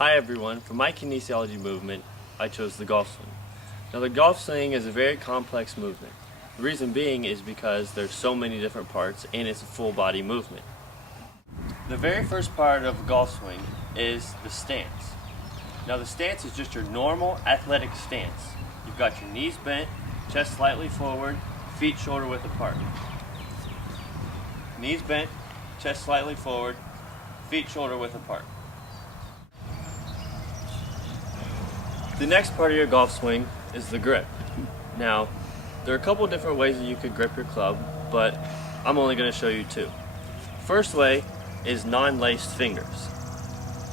Hi everyone, for my kinesiology movement, I chose the golf swing. Now the golf swing is a very complex movement. The reason being is because there's so many different parts and it's a full body movement. The very first part of a golf swing is the stance. Now the stance is just your normal athletic stance. You've got your knees bent, chest slightly forward, feet shoulder width apart. Knees bent, chest slightly forward, feet shoulder width apart. The next part of your golf swing is the grip. Now, there are a couple different ways that you could grip your club, but I'm only going to show you two. First way is non-laced fingers,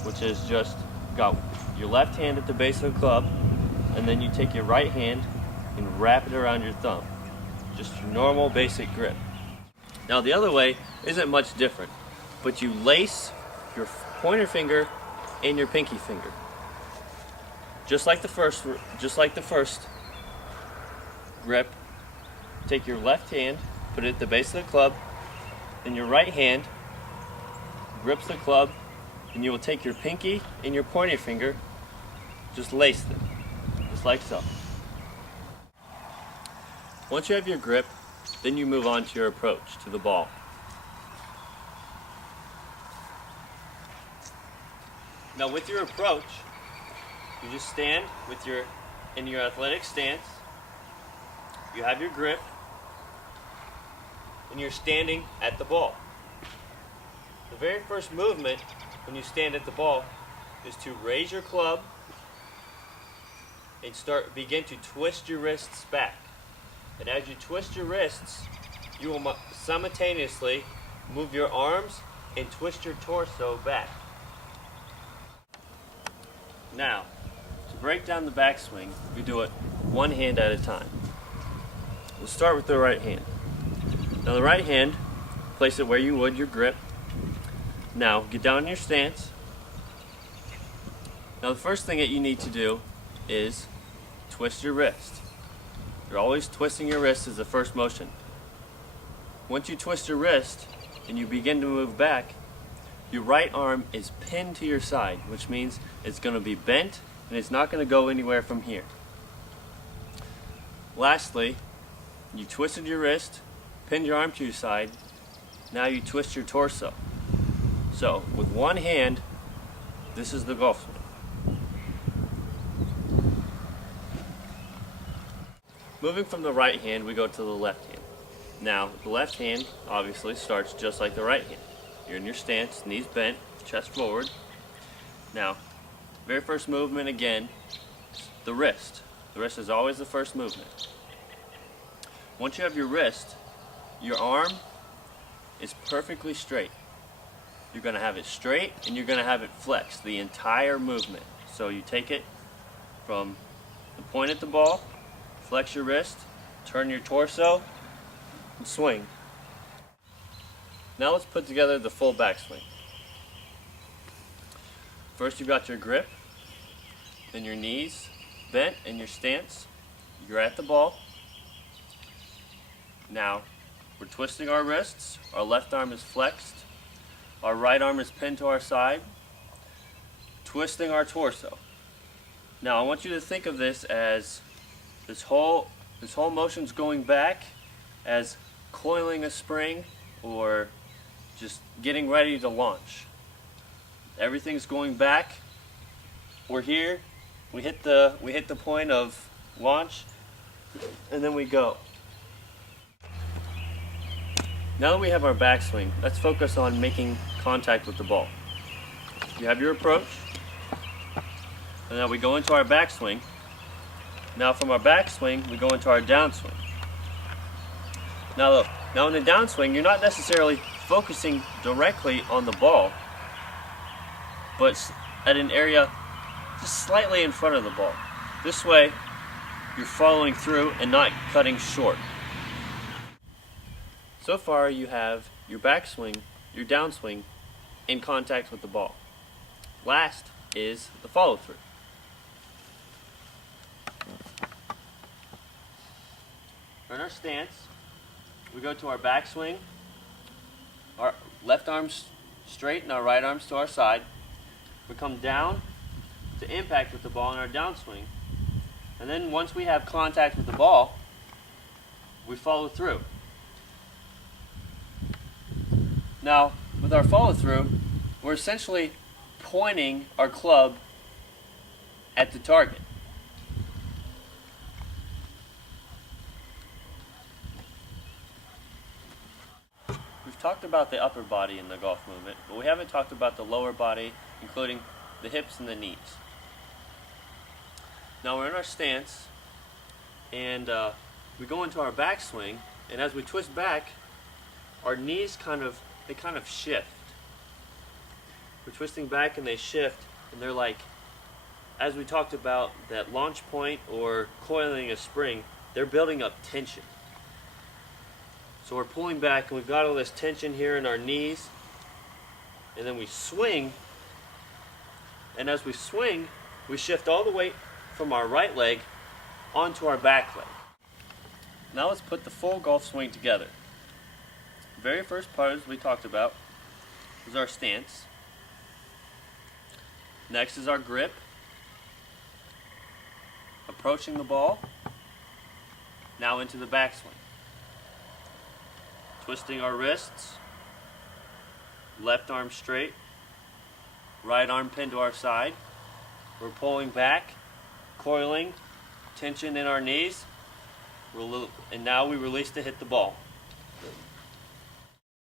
which is just got your left hand at the base of the club, and then you take your right hand and wrap it around your thumb. Just your normal basic grip. Now the other way isn't much different, but you lace your pointer finger and your pinky finger. Just like the first grip, take your left hand, put it at the base of the club, and your right hand grips the club, and you will take your pinky and your pointer finger, just lace them, just like so. Once you have your grip, then you move on to your approach to the ball. Now with your approach, you just stand in your athletic stance. You have your grip, and you're standing at the ball. The very first movement when you stand at the ball is to raise your club and begin to twist your wrists back. And as you twist your wrists, you will simultaneously move your arms and twist your torso back. Now, to break down the backswing, we do it one hand at a time. We'll start with the right hand. Now the right hand, place it where you would your grip. Now get down in your stance. Now the first thing that you need to do is twist your wrist. You're always twisting your wrist as the first motion. Once you twist your wrist and you begin to move back, your right arm is pinned to your side, which means it's going to be bent and it's not going to go anywhere from here. Lastly, you twisted your wrist, pinned your arm to your side, now you twist your torso. So, with one hand, this is the golf swing. Moving from the right hand, we go to the left hand. Now, the left hand obviously starts just like the right hand. You're in your stance, knees bent, chest forward. Now, very first movement again, the wrist. The wrist is always the first movement. Once you have your wrist, your arm is perfectly straight. You're going to have it straight and you're going to have it flexed the entire movement. So you take it from the point at the ball, flex your wrist, turn your torso, and swing. Now let's put together the full backswing. First you've got your grip, then your knees bent in your stance. You're at the ball. Now we're twisting our wrists, our left arm is flexed, our right arm is pinned to our side, twisting our torso. Now I want you to think of this as this whole motion's going back as coiling a spring or just getting ready to launch. Everything's going back. We're here. We hit the point of launch, and then we go. Now that we have our backswing, let's focus on making contact with the ball. You have your approach, and now we go into our backswing. Now from our backswing, we go into our downswing. Now look, in the downswing, you're not necessarily focusing directly on the ball, but at an area just slightly in front of the ball. This way, you're following through and not cutting short. So far, you have your backswing, your downswing, in contact with the ball. Last is the follow-through. In our stance, we go to our backswing, our left arm's straight and our right arm's to our side. We come down to impact with the ball in our downswing. And then once we have contact with the ball, we follow through. Now, with our follow through, we're essentially pointing our club at the target. We've talked about the upper body in the golf movement, but we haven't talked about the lower body, including the hips and the knees. Now we're in our stance, and we go into our backswing, and as we twist back, our knees kind of shift. We're twisting back and they shift, and they're like, as we talked about that launch point or coiling a spring, they're building up tension. So we're pulling back and we've got all this tension here in our knees, and then we swing, and as we swing, we shift all the weight from our right leg onto our back leg. Now let's put the full golf swing together. The very first part, as we talked about, is our stance. Next is our grip, approaching the ball, now into the backswing. Twisting our wrists, left arm straight, right arm pinned to our side. We're pulling back, coiling, tension in our knees, and now we release to hit the ball.